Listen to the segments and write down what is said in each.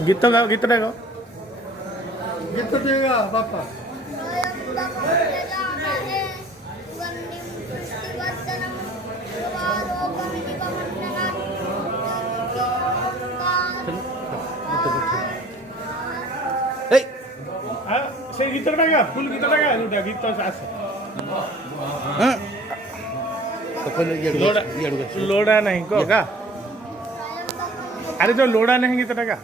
गीत गाओ गीत गाओ गीत देगा बापा से गीत गा फुल गीत गा जोटा गीत आसे लोड़ा नहीं को गा अरे जो लोड़ा नहीं गीत गा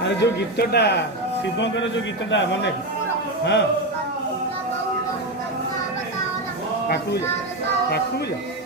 अरे जो गीतटा शिवंकर जो गीतटा माने हाँ पाखु जा